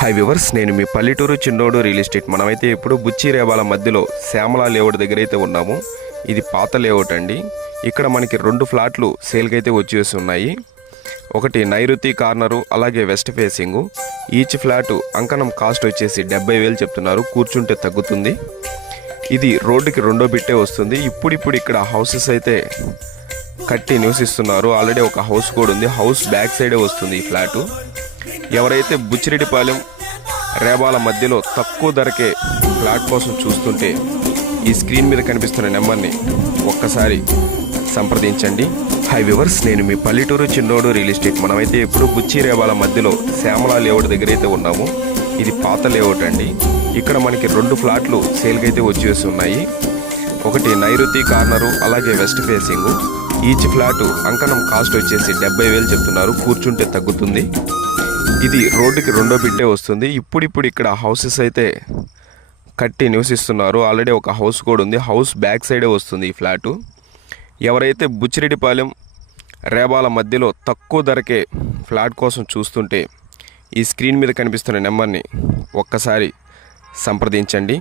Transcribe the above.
Hi viewers, నేను మీ పల్లెటూరు చిన్నోడు రియల్ ఎస్టేట్. మనమైతే ఇప్పుడు బుచ్చి రేబాల మధ్యలో శ్యామల లేఅవుట్ దగ్గర అయితే ఉన్నాము. ఇది పాత లేఅవుట్ అండి. ఇక్కడ మనకి 2 ఫ్లాట్లు సేల్కి అయితే వచ్చేసి ఉన్నాయి. ఒకటి నైరుతి కార్నరు, అలాగే వెస్ట్ ఫేసింగు. ఈచ్ ఫ్లాటు అంకణం కాస్ట్ వచ్చేసి 70,000 చెప్తున్నారు. కూర్చుంటే తగ్గుతుంది. ఇది రోడ్డుకి 2వ బిట్టే వస్తుంది. ఇప్పుడు ఇక్కడ హౌసెస్ అయితే కట్టి నివసిస్తున్నారు. ఆల్రెడీ ఒక హౌస్ కూడా ఉంది. హౌస్ బ్యాక్ సైడే వస్తుంది ఈ ఫ్లాటు. ఎవరైతే బుచ్చిరెడ్డిపాలెం రేబాల మధ్యలో తక్కువ ధరకే ఫ్లాట్ కోసం చూస్తుంటే ఈ స్క్రీన్ మీద కనిపిస్తున్న నెంబర్ని ఒక్కసారి సంప్రదించండి. హై వ్యూవర్స్, నేను మీ పల్లెటూరు చిన్నోడు రియల్ ఎస్టేట్. మనమైతే ఇప్పుడు బుచ్చి రేబాల మధ్యలో శ్యామల లేఅవుట్ దగ్గర అయితే ఉన్నాము. ఇది పాత లేఅవుట్ అండి. ఇక్కడ మనకి 2 ఫ్లాట్లు సేల్కి అయితే వచ్చేసి ఉన్నాయి. ఒకటి నైరుతి కార్నరు, అలాగే వెస్ట్ ఫేసింగు. ఈచ్ ఫ్లాటు అంకణం కాస్ట్ వచ్చేసి 70,000 చెప్తున్నారు. కూర్చుంటే తగ్గుతుంది. ఇది రోడ్డుకి 2వ బిట్టే వస్తుంది. ఇప్పుడు ఇక్కడ హౌసెస్ అయితే కట్టి నివసిస్తున్నారు. ఆల్రెడీ ఒక హౌస్ కూడా ఉంది. హౌస్ బ్యాక్ సైడే వస్తుంది ఈ ఫ్లాటు. ఎవరైతే బుచ్చిరెడ్డిపాలెం రేబాల మధ్యలో తక్కువ ధరకే ఫ్లాట్ కోసం చూస్తుంటే ఈ స్క్రీన్ మీద కనిపిస్తున్న నెంబర్ని ఒక్కసారి సంప్రదించండి.